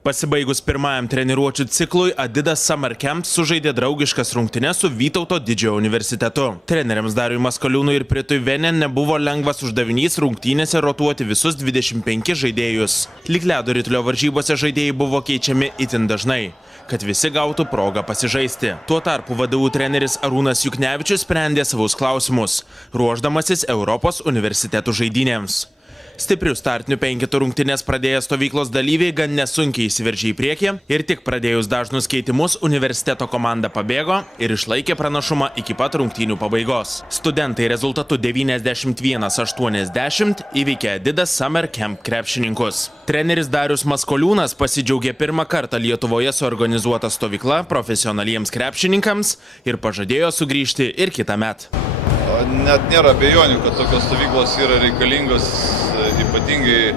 Pasibaigus pirmajam treniruočių ciklui, Adidas Summer Camp sužaidė draugiškas rungtynes su Vytauto Didžiojo universitetu. Treneriams Dariui Maskoliūnui ir Pritui Venen nebuvo lengvas uždavinys rungtynėse rotuoti visus 25 žaidėjus. Lyg ledo ritulio varžybose žaidėjai buvo keičiami itin dažnai, kad visi gautų progą pasižaisti. Tuo tarpu VDU treneris Arūnas Juknevičius sprendė savus klausimus, ruošdamasis Europos universitetų žaidynėms. Stiprių startinių penketų rungtynės pradėję stovyklos dalyviai gan nesunkiai įsiveržė į priekį ir tik pradėjus dažnus keitimus universiteto komanda pabėgo ir išlaikė pranašumą iki pat rungtynių pabaigos. Studentai rezultatu 91-80 įveikė Adidas Summer Camp krepšininkus. Treneris Darius Maskoliūnas pasidžiaugė pirmą kartą Lietuvoje suorganizuota stovykla profesionaliems krepšininkams ir pažadėjo sugrįžti ir kitąmet. Net nėra abejonių, kad tokios stovyklos yra reikalingos, ypatingai,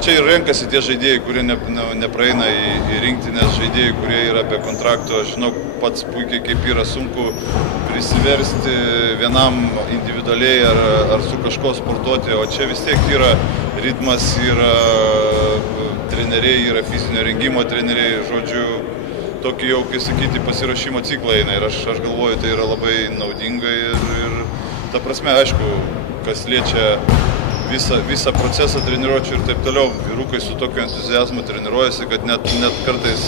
čia ir renkasi tie žaidėjai, kurie nepraeina į rinktinės, žaidėjai, kurie yra be kontrakto. Aš žinau pats puikiai, kaip yra sunku prisiversti vienam individualiai ar su kažko sportuoti, o čia vis tiek yra ritmas, yra treneriai, yra fizinio rengimo treneriai, žodžiu, tokį jau, kai sakyti, pasiruošimo ciklą eina ir aš galvoju, tai yra labai naudinga ir ta prasme, aišku, kas liečia visą procesą treniruočių ir taip toliau, vyrukai su tokiu entuziazmu treniruojasi, kad net kartais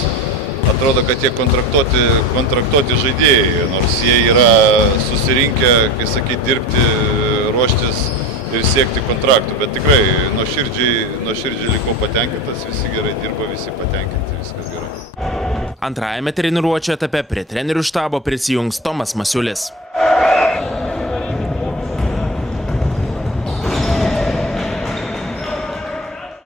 atrodo, kad jie kontraktuoti žaidėjai, nors jie yra susirinkę, kai sakyti, dirbti, ruoštis ir siekti kontraktų, bet tikrai nuoširdžiai likau patenkintas, visi gerai dirba, visi patenkinti, viskas gerai. Antrajame treniruočio etape prie trenerių štabo prisijungs Tomas Masiulis.